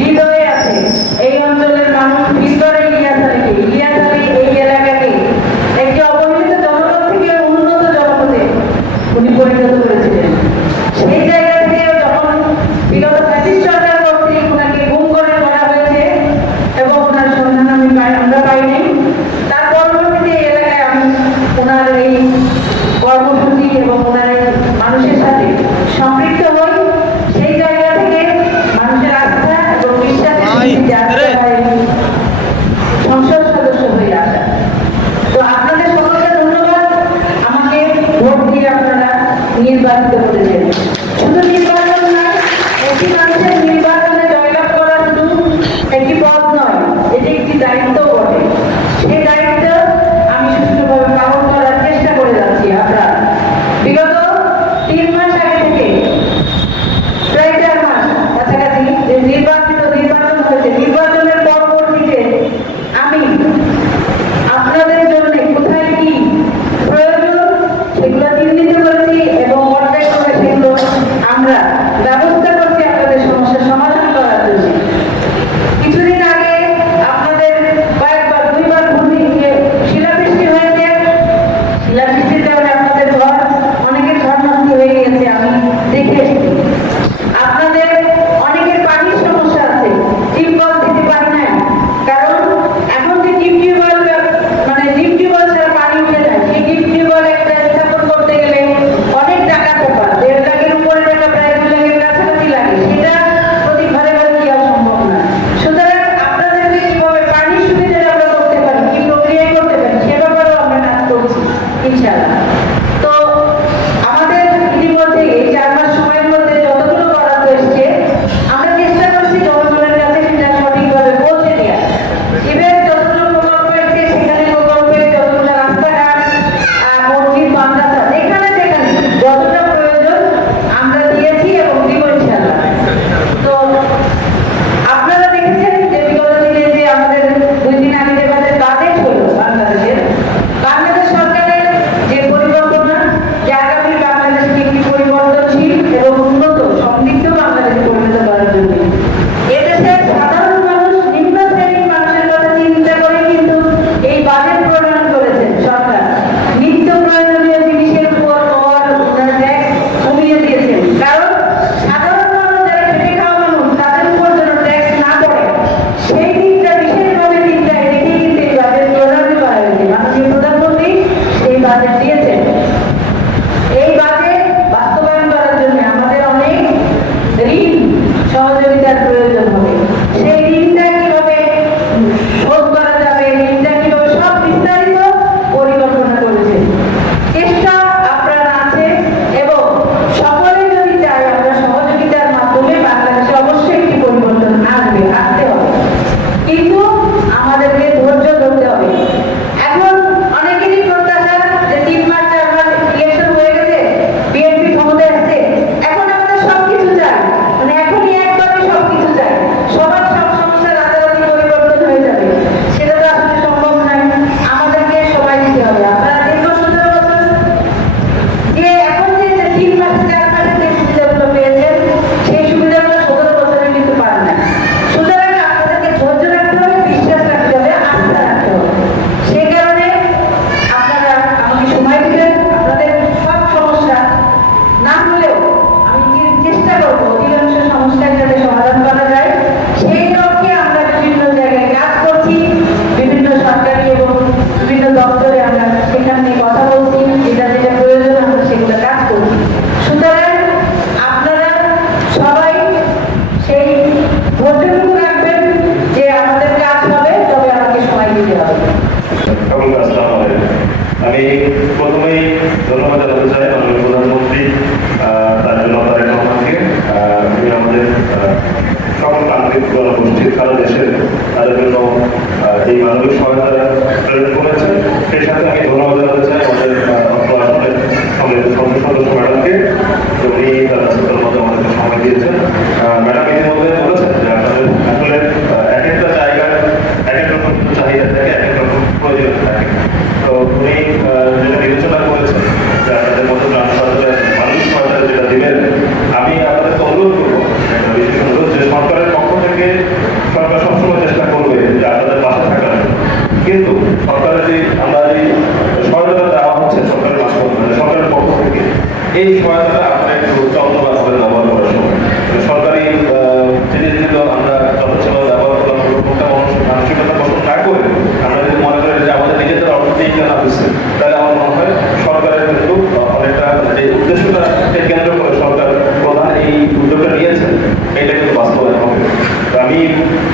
হৃদয়ে আছে। এই অঞ্চলের মানুষ ভিতরে ইলিয়াস আলী এই এলাকাকে একটি অবহেলিত জনপদ থেকে উন্নত জনপদে উনি পরিণত করেছিলেন। সেই জায়গা থেকে যখন বিগত ফ্যাসিস্ট সরকার কর্তৃক ওনাকে গুম করে ধরা হয়েছে এবং ওনার সন্ধান আমরা পাইনি, তার পরবর্তীতে এই এলাকায় আমি ওনার এই কর্মসূচি এবং ওনার এই মানুষের সাথে সম্পৃক্ত হই। সেই জায়গা থেকে মানুষের আস্থা এবং বিশ্বাসের সংসদ সদস্য হয়ে আসা। তো আপনাদের সকলকে ধন্যবাদ, আমাকে ভোট দিয়ে আপনারা নির্বাচিত করেছেন। শুধু নির্বাচন নয়, একটি মানুষের নির্বাচনে জয়লাভ করা শুধু একটি পদ নয়, এটি একটি দায়িত্বও বটে। সেই দায়িত্ব আমি সুষ্ঠুভাবে পালন করার চেষ্টা করে যাচ্ছি। আমরা বিগত 3 মাস আগে থেকে প্রায় 4 মাস কাছাকাছি যে নির্বাচন হয়েছে, নির্বাচনের পরবর্তীতে আমি আপনাদের জন্য কোথায় কি প্রয়োজন সেগুলো চিহ্নিত করেছি এবং পর্যায়ক্রমে সেগুলো আমরা ব্যবস্থা করছি আপনাদের সমস্যার সমাধান করার জন্য। কিছুদিন আগে আপনাদের কয়েকবার 2বার শিলাবৃষ্টি হয়েছে। শিলাবৃষ্টির কারণে আপনাদের ঘর অনেকের ঘর নষ্ট হয়ে গেছে, আমি দেখে এসেছি। আপনাদের অনেকের পানির সমস্যা আছে, টিউবওয়েল দিতে পারি না, কারণ এখন যে টিউবওয়েল ছাড়া পানি উঠে যায়, সেই টিউবওয়েল একটা স্থাপন করতে গেলে অনেক টাকা ব্যাপার, 1.5 লাখের উপরে টাকা, প্রায় 2 লাখের কাছাকাছি লাগে। সেটা প্রতি ঘরে ঘরে দেওয়া সম্ভব না। সুতরাং আপনাদেরকে কিভাবে পানির সুবিধা আমরা করতে পারি, কি প্রক্রিয়ায় করতে পারি, সে ব্যাপারেও আমরা কাজ করছি ইনশাআল্লাহ। তো আমাদের ইতিমধ্যে এই 4 মাস সময়ের মধ্যে যতগুলো বরাদ্দ এসছে, আমরা চেষ্টা করছি জনগণের কাছে সেটা সঠিকভাবে পৌঁছে দেওয়া। ইভেন যতগুলো প্রকল্প এসছে, সেখানে প্রকল্পের যতগুলো রাস্তাঘাট, মসজিদ, মাদ্রাসা, যেখানে যতটা প্রয়োজন আমরা দিয়েছি এবং দিব ইনশাআল্লাহ। তো আপনারা দেখেছেন যে বিগত দিনে যে আমাদের 2 দিন আগে যে আমাদের বাজেট হলো বাংলাদেশ সরকারের যে পরিকল্পনা, যে আগামী বাংলাদেশকে একটি পরিবর্তনশীল এবং উন্নত সমৃদ্ধ বাংলাদেশে পরিণত করার জন্য এদেশের সাধারণ মানুষ, নিম্ন শ্রেণীর মানুষের কথা চিন্তা করে কিন্তু এই বাজেট প্রণয়ন করেছেন সরকার। নিত্য প্রয়োজনীয় জিনিসের উপর ট্যাক্স কমিয়ে দিয়েছেন, কারণ সাধারণ মানুষ যারা খেটে খাওয়া মানুষ তাদের উপর যেন ট্যাক্স না পড়ে, সেই দিকটা বিশেষভাবে চিন্তায় রেখে কিন্তু এই বাজেট প্রণয়ন করা হয়েছে। মাননীয় প্রধানমন্ত্রী এই বাজেট দিয়েছেন। এই বাজেট বাস্তবায়ন করার জন্য আমাদের অনেক ঋণ সহযোগিতার প্রয়োজন হবে। সেই ঋণটা কিভাবে শোধ করা যাবে, ঋণটা কিভাবে, সব বিস্তারিত পরিকল্পনা করেছে। চেষ্টা আপনার আছে এবং সকলে যদি চাই আমরা সহযোগিতার মাধ্যমে বাংলাদেশে অবশ্যই একটি পরিবর্তন আসতে হবে, কিন্তু আমাদেরকে ধৈর্য ধরতে হবে। এখন অনেকেরই প্রত্যাশা যে 3 মাস 4 মাস ইলেকশন হয়ে গেছে, বিএনপি ক্ষমতায় আসছে, এখন আমাদের সবকিছু চাই, মানে এখনই একবারে সবকিছু চাই, সবার সব সমস্যা রাতারাতি পরিবর্তন হয়ে যাবে, সেটা তো আসলে সম্ভব নয়। আমাদেরকে সময় দিতে হবে। আপনারা দীর্ঘ 17 বছর যে এখন যে 3 মাস 4 মাসে যে সুবিধাগুলো পেয়েছেন, সেই সুবিধাগুলো 17 বছরে কিন্তু পান না। সুতরাং আপনাদেরকে ধৈর্য রাখতে হবে, বিশ্বাস রাখতে হবে, আস্থা রাখতে হবে। সেই কারণে আপনারা আমাকে সময় দিবেন। আপনাদের সব সমস্যা না হলেও আমি চেষ্টা করবো অধিকাংশ সমস্যার যাতে সমাধান করা যায়, সেই লক্ষ্যে আমরা বিভিন্ন জায়গায় কাজ করছি, বিভিন্ন সরকারি এবং বিভিন্ন দপ্তরে আমরা সেখানে কথা বলছি, যেটা যেটা প্রয়োজন আমরা সেগুলো কাজ করছি। সুতরাং আপনারা সবাই সেই ধৈর্যটুকু রাখবেন যে আমাদের কাজ হবে, তবে আমাকে সময় দিতে হবে। আমি প্রথমেই ধন্যবাদ জানাতে চাই মাননীয় প্রধানমন্ত্রী তার জন্য তারেক রহমানকে। উনি আমাদের সকল তান্ত্রিক জনগোষ্ঠীর সারা দেশের তাদের জন্য এই মানবিক সহায়তা প্রেরণ করেছে। সেই সাথে আমি ধন্যবাদ জানাতে চাই আমাদের আসনের সংসদ সদস্য ম্যাডামকে, উনি তার ব্যস্ততার মধ্যে আমাদেরকে সময় দিয়েছেন। ম্যাডাম ইতিমধ্যে বলেছেন যে আপনাদের আসলে এক একটা জায়গার এক এক রকম চাহিদা থাকে, এক এক রকম প্রয়োজন থাকে। তো উনি যেটা বিবেচনা করেছেন যে আপনাদের মতো গ্রাম সরকারের মানুষ সরকার যেটা দিবেন, আমি আপনাদেরকে অনুরোধ করবো, বিশেষ অনুরোধ যে সরকারের পক্ষ থেকে আমি